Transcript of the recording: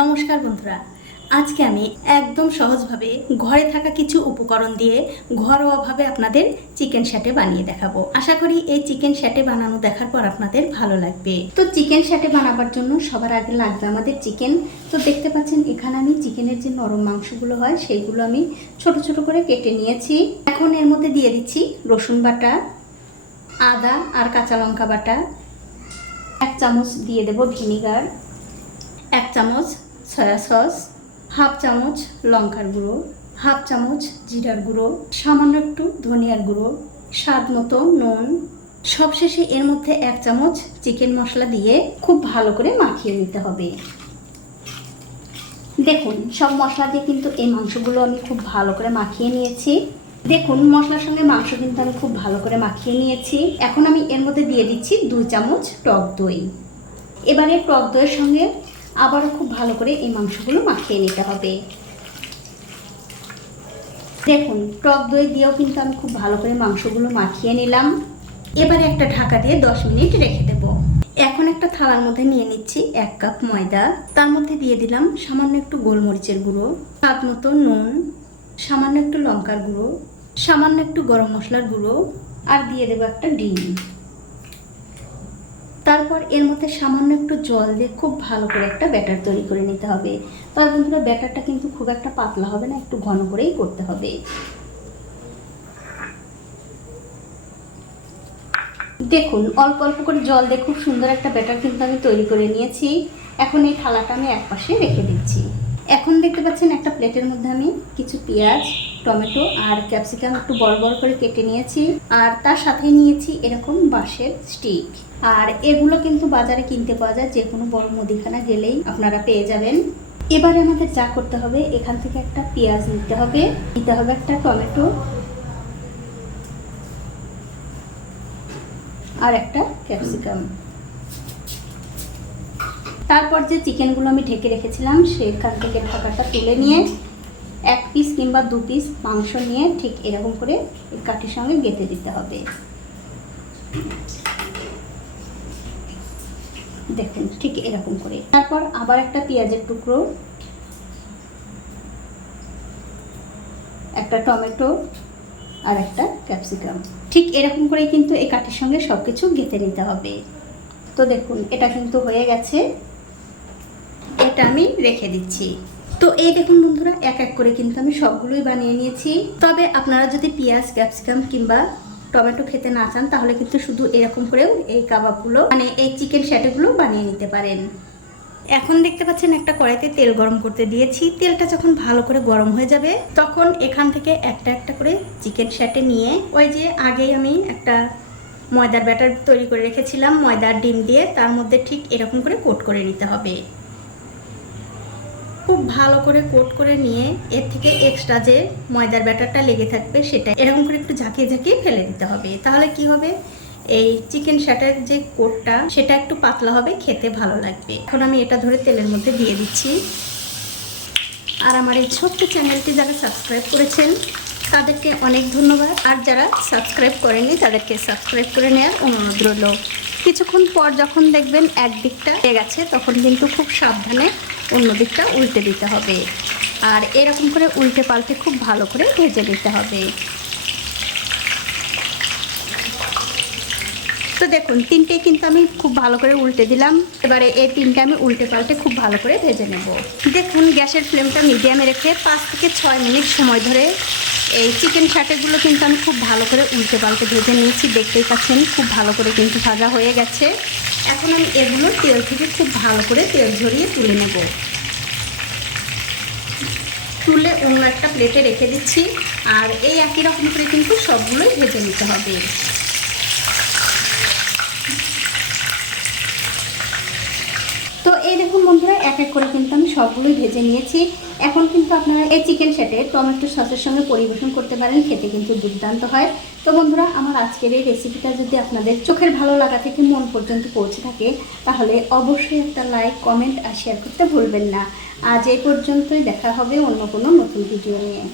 নমস্কার বন্ধুরা। আজকে আমি একদম সহজভাবে ঘরে থাকা কিছু উপকরণ দিয়ে ঘরোয়াভাবে আপনাদের চিকেন শ্যাটে বানিয়ে দেখাবো। আশা করি এই চিকেন শ্যাটে বানানো দেখার পর আপনাদের ভালো লাগবে। তো চিকেন শ্যাটে বানাবার জন্য সবার আগে লাগবে আমাদের চিকেন তো দেখতে পাচ্ছেন, এখানে আমি চিকেনের যে নরম মাংসগুলো হয়, সেইগুলো আমি ছোট ছোট করে কেটে নিয়েছি। এখন এর মধ্যে দিয়ে দিচ্ছি রসুন বাটা, আদা আর কাঁচা লঙ্কা বাটা। এক চামচ দিয়ে দেব ভিনিগার। এক চামচ সয়া সস হাফ চামচ লঙ্কার গুঁড়ো হাফ চামচ জিরার গুঁড়ো, সামান্য একটু ধনিয়ার গুঁড়ো, স্বাদ মতো নুন। সবশেষে এর মধ্যে এক চামচ চিকেন মশলা দিয়ে খুব ভালো করে মাখিয়ে নিতে হবে। দেখুন, সব মশলা দিয়ে কিন্তু এই মাংসগুলো আমি খুব ভালো করে মাখিয়ে নিয়েছি। দেখুন, মশলার সঙ্গে মাংস কিন্তু আমি খুব ভালো করে মাখিয়ে নিয়েছি। এখন আমি এর মধ্যে দিয়ে দিচ্ছি দুই চামচ টক দই। এবারে টক দইয়ের সঙ্গে আবারও খুব ভালো করে এই মাংসগুলো মাখিয়ে নিতে হবে। দেখুন, টক দই দিয়েও কিন্তু আমি খুব ভালো করে মাংসগুলো মাখিয়ে নিলাম। এবারে একটা ঢাকা দিয়ে দশ মিনিট রেখে দেব। এখন একটা থালার মধ্যে নিয়ে নিচ্ছি এক কাপ ময়দা। তার মধ্যে দিয়ে দিলাম সামান্য একটু গোলমরিচের গুঁড়ো, স্বাদ মতো নুন, সামান্য একটু লঙ্কার গুঁড়ো, সামান্য একটু গরম মশলার গুঁড়ো, আর দিয়ে দেবো একটা ডিম। তারপর এর মধ্যে সামান্য একটু জল দিয়ে খুব ভালো করে একটা ব্যাটার তৈরি করে নিতে হবে। তবে বন্ধুরা, ব্যাটারটা কিন্তু খুব একটা পাতলা হবে না, একটু ঘন করেই করতে হবে। দেখুন, অল্প অল্প করে জল দিয়ে খুব সুন্দর একটা ব্যাটার কিন্তু আমি তৈরি করে নিয়েছি। এখন এই থালাটা আমি একপাশে রেখে দিচ্ছি। এখন দেখতে পাচ্ছেন একটা প্লেটের মধ্যে আমি কিছু পেঁয়াজ টমেটো আর ক্যাপসিকাম একটু বড় বড় করে কেটে নিয়েছি। আর তার সাথে নিয়েছি এরকম বাঁশের স্টিক। আর এগুলো কিন্তু বাজারে কিনতে পাওয়া যায়, যে কোনো বড় মুদিখানা গেলেই আপনারা পেয়ে যাবেন। এবারে আমাদের যা করতে হবে, এখান থেকে একটা পেঁয়াজ নিতে হবে। নিতে হবে একটা টমেটো। আর একটা ক্যাপসিকাম। তারপর যে চিকেনগুলো আমি ঢেকে রেখেছিলাম, সেখান থেকে ঢাকাটা তুলে নিয়ে এক পিস কিংবা দু পিস মাংস নিয়ে ঠিক এরকম করে এই কাঠির সঙ্গে গেঁথে দিতে হবে। দেখুন, ঠিক এরকম করে। তারপর আবার একটা পেঁয়াজের টুকরো, একটা টমেটো আর একটা ক্যাপসিকাম ঠিক এরকম করে কিন্তু এই কাঠির সঙ্গে সব কিছু গেঁথে নিতে হবে। তো দেখুন, এটা কিন্তু হয়ে গেছে। এটা আমি রেখে দিচ্ছি। তো এই দেখুন বন্ধুরা, এক এক করে কিন্তু আমি সবগুলোই বানিয়ে নিয়েছি। তবে আপনারা যদি পেঁয়াজ, ক্যাপসিকাম কিংবা টমেটো খেতে না চান, তাহলে কিন্তু শুধু এরকম করেও এই কাবাবগুলো মানে এই চিকেন শ্যাটেগুলো বানিয়ে নিতে পারেন। এখন দেখতে পাচ্ছেন একটা কড়াইতে তেল গরম করতে দিয়েছি। তেলটা যখন ভালো করে গরম হয়ে যাবে, তখন এখান থেকে একটা একটা করে চিকেন শ্যাটে নিয়ে, ওই যে আগেই আমি একটা ময়দার ব্যাটার তৈরি করে রেখেছিলাম, ময়দার ডিম দিয়ে, তার মধ্যে ঠিক এরকম করে কোট করে নিতে হবে। খুব ভালো করে কোট করে নিয়ে এর থেকে এক্সট্রা যে ময়দার ব্যাটারটা লেগে থাকবে সেটা এরকম করে একটু ঝাঁকিয়ে ঝাঁকিয়ে ফেলে দিতে হবে। তাহলে কি হবে? এই চিকেন শ্যাটের যে কোটটা, সেটা একটু পাতলা হবে, খেতে ভালো লাগবে। এখন আমি এটা ধরে তেলের মধ্যে দিয়ে দিচ্ছি। আর আমার এই ছোট্ট চ্যানেলটি যারা সাবস্ক্রাইব করেছেন, তাদেরকে অনেক ধন্যবাদ। আর যারা সাবস্ক্রাইব করেনি তাদেরকে সাবস্ক্রাইব করে নেওয়ার অনুরোধ রইল। কিছুক্ষণ পর যখন দেখবেন একদিকটা হয়ে গেছে, তখন কিন্তু খুব সাবধানে অন্য দিকটা উল্টে দিতে হবে। আর এরকম করে উল্টে পাল্টে খুব ভালো করে ভেজে নিতে হবে। তো দেখুন, তিনটে কিন্তু আমি খুব ভালো করে উল্টে দিলাম। এবারে এই তিনটে আমি উল্টে পাল্টে খুব ভালো করে ভেজে নেব। দেখুন, গ্যাসের ফ্লেমটা মিডিয়ামে রেখে পাঁচ থেকে ছয় মিনিট সময় ধরে এই চিকেন শাকেগুলো কিন্তু আমি খুব ভালো করে উল্টে পাল্টে ভেজে নিয়েছি, দেখতেই পাচ্ছেন, খুব ভালো করে কিন্তু ভাজা হয়ে গেছে। এখন আমি এগুলো তেল থেকে খুব ভালো করে তেল ঝরিয়ে তুলে নেব। তুলে অন্য একটা প্লেটে রেখে দিচ্ছি, আর এই একই রকম করে কিন্তু সবগুলোই ভেজে নিতে হবে। এই দেখুন বন্ধুরা, এক এক করে কিন্তু আমি সবগুলোই ভেজে নিয়েছি। এখন কিন্তু আপনারা এই চিকেন সেটে টমেটো সসের সঙ্গে পরিবেশন করতে পারেন, খেতে কিন্তু দুর্দান্ত হয়। তো বন্ধুরা, আমার আজকের এই রেসিপিটা যদি আপনাদের চোখের ভালো লাগা থেকে মন পর্যন্ত পৌঁছে থাকে, তাহলে অবশ্যই একটা লাইক কমেন্ট আর শেয়ার করতে ভুলবেন না। আজ এই পর্যন্তই, দেখা হবে অন্য কোনো নতুন ভিডিও নিয়ে।